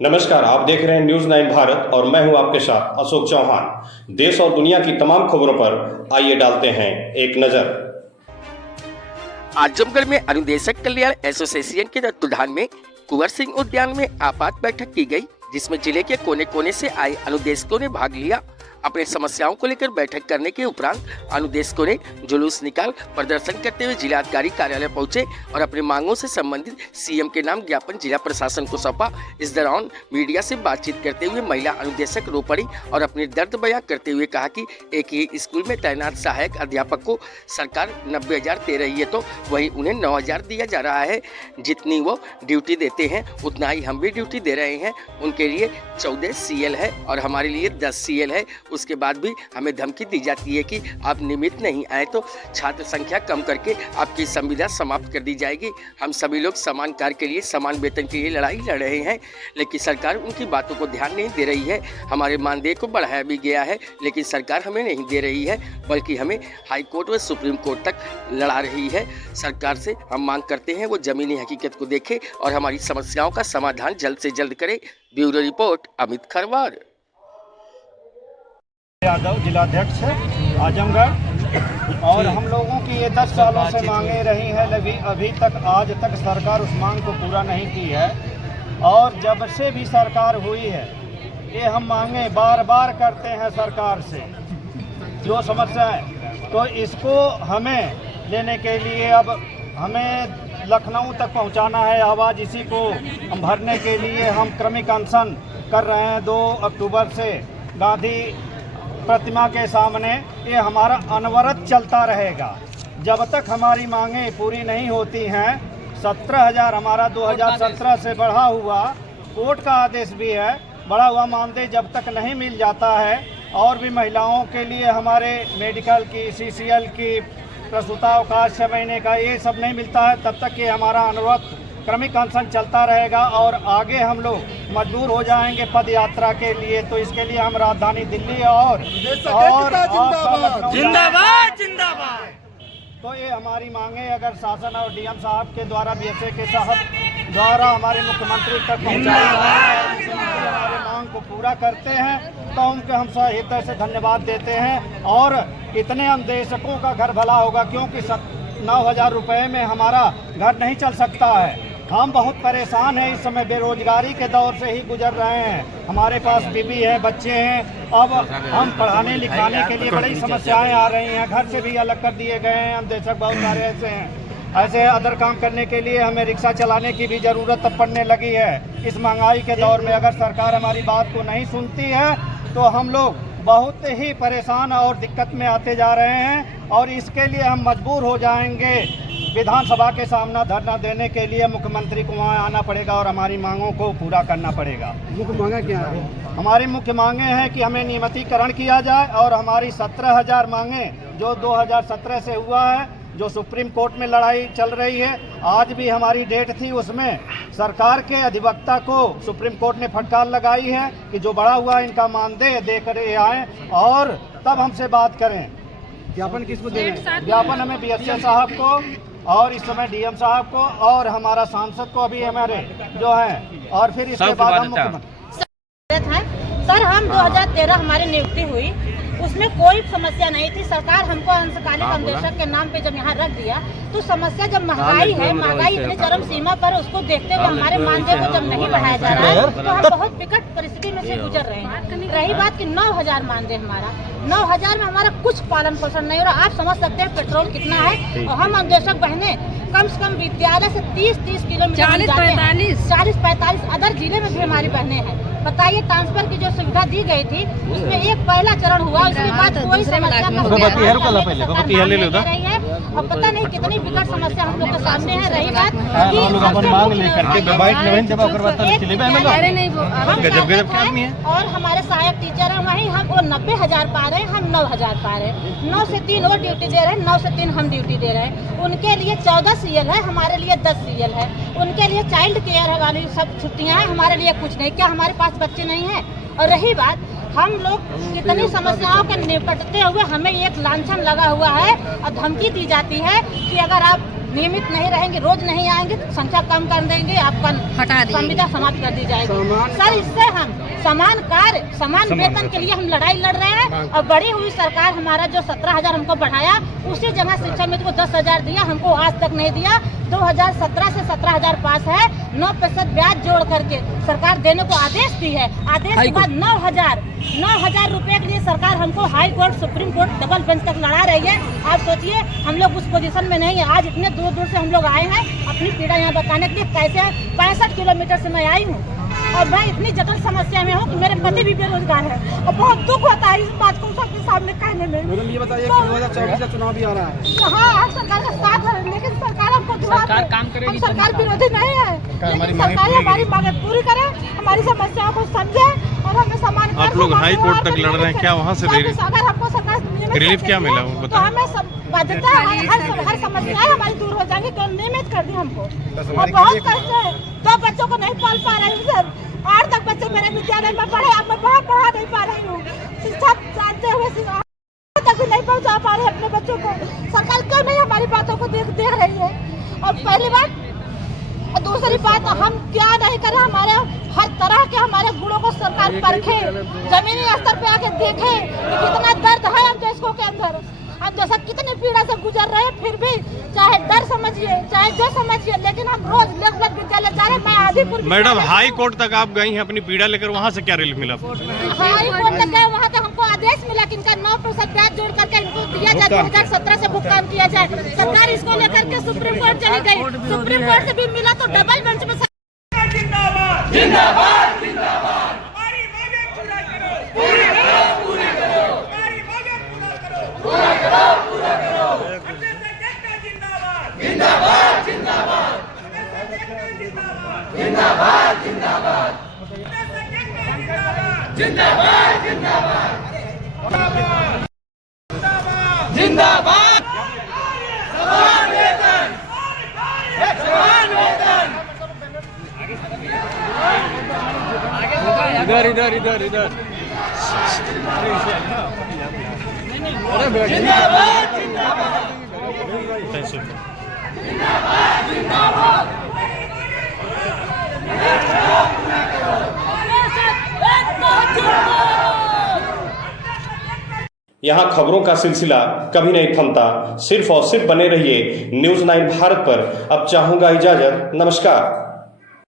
नमस्कार, आप देख रहे हैं न्यूज़ 9 भारत और मैं हूं आपके साथ अशोक चौहान। देश और दुनिया की तमाम खबरों पर आइए डालते हैं एक नजर। आजमगढ़ में अनुदेशक कल्याण एसोसिएशन के तत्वाधान में कुंवर सिंह उद्यान में आपात बैठक की गई, जिसमें जिले के कोने कोने से आए अनुदेशकों ने भाग लिया। अपने समस्याओं को लेकर बैठक करने के उपरांत अनुदेशकों ने जुलूस निकाल प्रदर्शन करते हुए जिलाधिकारी कार्यालय पहुंचे और अपनी मांगों से संबंधित सीएम के नाम ज्ञापन जिला प्रशासन को सौंपा। इस दौरान मीडिया से बातचीत करते हुए महिला अनुदेशक रो पड़ी और अपनी दर्द बयां करते हुए कहा कि एक ही स्कूल में तैनात सहायक अध्यापक को सरकार 90,000 दे रही है, तो वहीं उन्हें 9,000 दिया जा रहा है। जितनी वो ड्यूटी देते हैं उतना ही हम भी ड्यूटी दे रहे हैं। उनके लिए 14 CL है और हमारे लिए 10 CL है। उसके बाद भी हमें धमकी दी जाती है कि आप नियमित नहीं आए तो छात्र संख्या कम करके आपकी संविदा समाप्त कर दी जाएगी। हम सभी लोग समान कार्य के लिए समान वेतन के लिए लड़ाई लड़ रहे हैं, लेकिन सरकार उनकी बातों को ध्यान नहीं दे रही है। हमारे मानदेय को बढ़ाया भी गया है, लेकिन सरकार हमें नहीं दे रही है, बल्कि हमें हाई कोर्ट व सुप्रीम कोर्ट तक लड़ा रही है। सरकार से हम मांग करते हैं वो जमीनी हकीकत को देखे और हमारी समस्याओं का समाधान जल्द से जल्द करे। Bureau report Amit Kharwar. यादव जिलाध्यक्ष आजमगढ़। और हम लोगों की ये 10 सालों से मांगे रही हैं, लेकिन अभी तक आज तक सरकार उस मांग को पूरा नहीं की है। और जब से भी सरकार हुई है ये हम मांगे बार बार करते हैं सरकार से जो समस्या है, तो इसको हमें लेने के लिए अब हमें लखनऊ तक पहुंचाना है आवाज़। इसी को हम भरने के लिए हम क्रमिक अनशन कर रहे हैं 2 अक्टूबर से गांधी प्रतिमा के सामने। ये हमारा अनवरत चलता रहेगा जब तक हमारी मांगें पूरी नहीं होती हैं। 17,000 हमारा 2017 से बढ़ा हुआ कोर्ट का आदेश भी है, बढ़ा हुआ मानदेय जब तक नहीं मिल जाता है। और भी महिलाओं के लिए हमारे मेडिकल की, CCL की, प्रसूतावकाश 6 महीने का, ये सब नहीं मिलता है, तब तक ये हमारा अनवरत क्रमिक अनशन चलता रहेगा। और आगे हम लोग मजबूर हो जाएंगे पद यात्रा के लिए, तो इसके लिए हम राजधानी दिल्ली और जिंदाबाद जिंदाबाद। तो ये हमारी मांगे अगर शासन और DM साहब के द्वारा, BSA के साहब द्वारा हमारे मुख्यमंत्री तक पहुँचाए, हमारे मांग को पूरा करते हैं, तो उनके हम हृदय से धन्यवाद देते हैं। और इतने अनुदेशकों का घर भला होगा, क्योंकि 9,000 रुपये में हमारा घर नहीं चल सकता है। हम बहुत परेशान हैं, इस समय बेरोजगारी के दौर से ही गुजर रहे हैं। हमारे पास बीबी है, बच्चे हैं, अब हम पढ़ाने लिखाने के लिए बड़ी समस्याएं आ रही हैं। घर से भी अलग कर दिए गए हैं अनुदेशक, बहुत सारे ऐसे हैं। ऐसे अदर काम करने के लिए हमें रिक्शा चलाने की भी ज़रूरत अब पड़ने लगी है। इस महंगाई के दौर में अगर सरकार हमारी बात को नहीं सुनती है तो हम लोग बहुत ही परेशान और दिक्कत में आते जा रहे हैं। और इसके लिए हम मजबूर हो जाएंगे विधानसभा के सामने धरना देने के लिए। मुख्यमंत्री को वहाँ आना पड़ेगा और हमारी मांगों को पूरा करना पड़ेगा। मुख्य मांगा क्या है? हमारी मुख्य मांगे हैं कि हमें नियमितीकरण किया जाए और हमारी 17,000 मांगे जो 2017 से हुआ है, जो सुप्रीम कोर्ट में लड़ाई चल रही है, आज भी हमारी डेट थी, उसमें सरकार के अधिवक्ता को सुप्रीम कोर्ट ने फटकार लगाई है कि जो बढ़ा हुआ इनका मानदेय देकर आए और तब हमसे बात करें। ज्ञापन किसको दे रहे हैं? ज्ञापन हमें BSA साहब को और इस समय DM साहब को और हमारा सांसद को अभी हमारे जो हैं, और फिर इसके बाद हम सर हम 2013 हमारी नियुक्ति हुई, उसमें कोई समस्या नहीं थी। सरकार हमको अंशकालिक अनुदेशक के नाम पे जब यहाँ रख दिया तो समस्या, जब महंगाई है, महंगाई इतनी चरम सीमा पर, उसको देखते हुए हमारे मानदेय को जब नहीं बढ़ाया जा रहा है तो हम बहुत विकट परिस्थिति में से गुजर रहे हैं। रही बात कि 9,000 मानदेय हमारा, 9,000 में हमारा कुछ पालन पोषण नहीं हो रहा। आप समझ सकते हैं पेट्रोल कितना है। और हम अनुदेशक बहने कम से कम विद्यालय से 30 किलोमीटर 40-45 अदर जिले में भी हमारी बहनें हैं। बताइए, ट्रांसफर की जो सुविधा दी गई थी उसमें एक पहला चरण हुआ, उसके बाद कोई समस्या रही है। और पता नहीं कितनी विकट समस्या हम लोग के सामने है। रही बात और हमारे सहायक टीचर हैं, वहीं हम वो 90,000 पा रहे हैं, हम 9,000 पा रहे हैं। 9 से 3 वो ड्यूटी दे रहे हैं, 9 से 3 हम ड्यूटी दे रहे हैं। उनके लिए 14 CL है, हमारे लिए 10 CL है। उनके लिए चाइल्ड केयर वाली सब छुट्टियाँ हैं, हमारे लिए कुछ नहीं। क्या हमारे पास बच्चे नहीं हैं? और रही बात, हम लोग कितनी समस्याओं के निपटते हुए हमें एक लांछन लगा हुआ है और धमकी दी जाती है कि अगर आप नियमित नहीं रहेंगे, रोज नहीं आएंगे तो संख्या कम कर देंगे, आपका संविदा समाप्त कर दी जाएगी। सर इससे हम समान कार्य समान वेतन के लिए हम लड़ाई लड़ रहे हैं और बढ़ी हुई सरकार हमारा जो 17,000 हमको बढ़ाया, उसी जगह शिक्षा मित्र को 10,000 दिया, हमको आज तक नहीं दिया। 2017 से 17,000 पास है, 9% ब्याज जोड़ करके सरकार देने को आदेश दी है। आदेश के बाद 9,000 रुपए के लिए सरकार हमको high court supreme court double bench तक लड़ा रही है। आप सोचिए हम लोग उस पोजीशन में नहीं है। आज इतने दूर दूर से हम लोग आए हैं अपनी पीड़ा यहाँ बताने के लिए। कैसे 65 किलोमीटर से मैं आई हूँ और मैं इतनी जटिल समस्या में हूँ कि मेरे पति भी बेरोजगार है और बहुत दुख होता है इस बात को सबके सामने कहने में। मैडम ये बताइए कि 2024 का चुनाव भी आ रहा है। हाँ, आप सरकार का साथ है, लेकिन सरकार हमको काम करेगी। हम सरकार विरोधी नहीं है, लेकिन सरकार हमारी मांगे पूरी करे, हमारी समस्याओं को समझे और हमें समान। आप लोग हाई कोर्ट तक लड़ रहे हैं, क्या वहाँ से अगर हमको सरकार रिलीफ क्या मिला वो तो बताओ। हमें बाध्यता हर समस्या हमारी दूर हो जाएगी, तो नियमित कर दी हमको। और बहुत कष्ट है, 2 बच्चों को नहीं पाल पा रही हूँ सर। 8 तक बच्चे मेरे विद्यालय में पढ़े, अब मैं बाहर पढ़ा नहीं पा रही हूँ। शिक्षा जानते हुए तक भी नहीं पहुँचा पा रहे अपने बच्चों को। सरकार क्यों नहीं हमारी बातों को देख रही है। और पहली बात, दूसरी बात, हम क्या नहीं करें, हमारे हर तरह के हमारे गुणों को सरकार परखे, जमीनी स्तर पे आके देखे कि कितना दर्द है हम देशों के अंदर। हम जैसा कितनी पीड़ा से गुजर रहे हैं, फिर भी चाहे डर समझिए चाहे जो समझिए, लेकिन हम रोज लगभग विद्यालय जा रहे हैं। मैं आदिपुर मैडम हाई कोर्ट तक आप गई हैं अपनी पीड़ा लेकर, वहाँ से क्या रिलीफ मिला? हाई कोर्ट तक गए, वहाँ तक हमको आदेश मिला कि इनका 9% ब्याज जोड़ करके इनको दिया जाए, 2017 से भुगतान किया जाए। सरकार इसको लेकर के सुप्रीम कोर्ट चली गई, सुप्रीम कोर्ट से भी मिला तो डबल बेंच में जिंदाबाद जिंदाबाद जिंदाबाद। हमारी मांगे पूरा करो, पूरी करो, पूरी करो। हमारी मांगे पूरा करो, पूरा करो, पूरा करो। हमसे सकता जिंदाबाद जिंदाबाद जिंदाबाद। हमसे सकता जिंदाबाद जिंदाबाद जिंदाबाद। हमसे सकता जिंदाबाद जिंदाबाद जिंदाबाद जिंदाबाद। समान वेतन, समान वेतन। इधर इधर इधर इधर जिंदाबाद जिंदाबाद जिंदाबाद। यहाँ खबरों का सिलसिला कभी नहीं थमता। सिर्फ और सिर्फ बने रहिए न्यूज़ 9 भारत पर। अब चाहूंगा इजाजत, नमस्कार।